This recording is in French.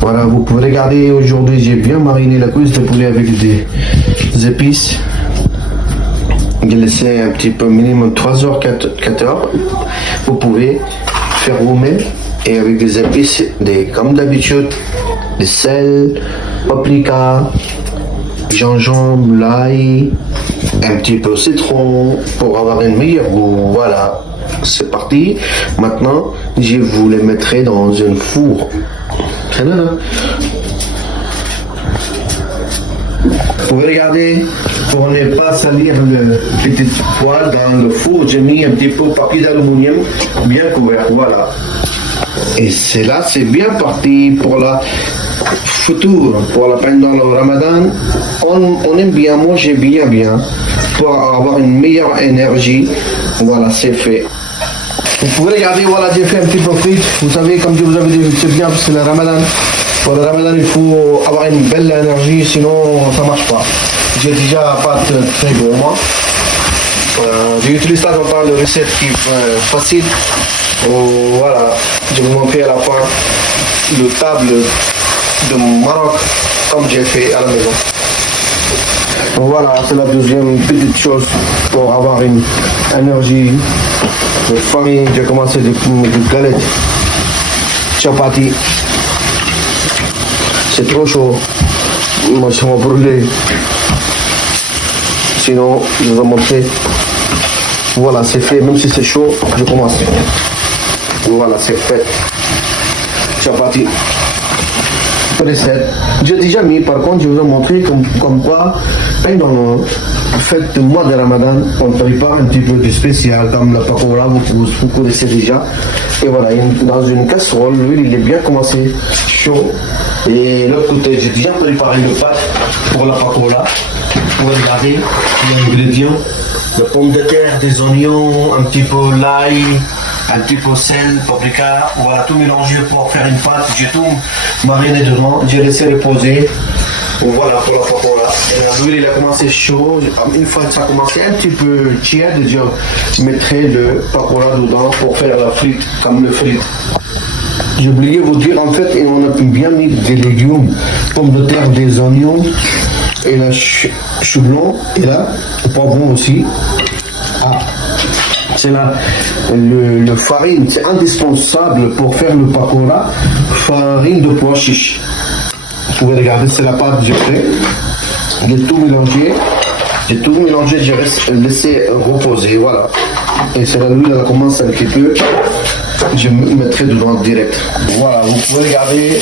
Voilà, vous pouvez regarder, aujourd'hui j'ai bien mariné la cuisse de poulet avec des épices. J'ai laissé un petit peu minimum 3 heures, 4 heures. Vous pouvez faire vous-même et avec des épices, comme d'habitude, des sel, paprika, gingembre, l'ail, un petit peu citron pour avoir un meilleur goût. Voilà, c'est parti. Maintenant, je vous les mettrai dans un four. Vous pouvez regarder, pour ne pas salir le petit poêle dans le four, j'ai mis un petit peu de papier d'aluminium bien couvert. Voilà. Et c'est là, c'est bien parti pour la futur, pour la pendant le Ramadan. On aime bien manger bien pour avoir une meilleure énergie. Voilà, c'est fait. Vous pouvez regarder, voilà, j'ai fait un petit peu frites. Vous savez, comme je vous avais dit, c'est bien parce que le Ramadan. Pour le Ramadan, il faut avoir une belle énergie, sinon ça marche pas. J'ai déjà pas très bon moi. J'ai utilisé ça dans le recette qui est facile. Voilà, je vais vous montrer à la fin le table de Maroc comme j'ai fait à la maison. Voilà, c'est la deuxième petite chose pour avoir une énergie de farine. J'ai commencé des galettes, chapati. C'est trop chaud, moi ça m'a brûlé. Sinon, je vais vous montrer. Voilà, c'est fait, même si c'est chaud, je commence. Voilà, c'est fait. Chapati. Recette. J'ai déjà mis, par contre, je vous ai montré comme quoi, pendant le fête du mois de Ramadan, on prépare un petit peu de spécial, comme la pakora, vous connaissez déjà. Et voilà, dans une casserole, l'huile, il est bien commencé chaud. Et l'autre côté, j'ai déjà préparé le pâte pour la pakora. Vous regardez, les ingrédients, de pommes de terre, des oignons, un petit peu l'ail, un petit peu sel, paprika, voilà, tout mélangé pour faire une pâte. J'ai tout mariné dedans, j'ai laissé reposer. Voilà pour la pakora. L'huile il a commencé chaud. Une fois que ça a commencé un petit peu tiède, je mettrai le pakora dedans pour faire la frite, comme le frite. J'ai oublié de vous dire, en fait, on a bien mis des légumes, pommes de terre, des oignons, et là, chou blanc, et là, le poivron aussi. Ah, c'est là, le farine, c'est indispensable pour faire le pakora, farine de pois chiche. Vous pouvez regarder, c'est la pâte que j'ai fait. J'ai tout mélangé, j'ai laissé reposer, voilà. Et c'est là, l'huile, elle commence un petit peu. Je me mettrai dedans direct. Voilà, vous pouvez regarder,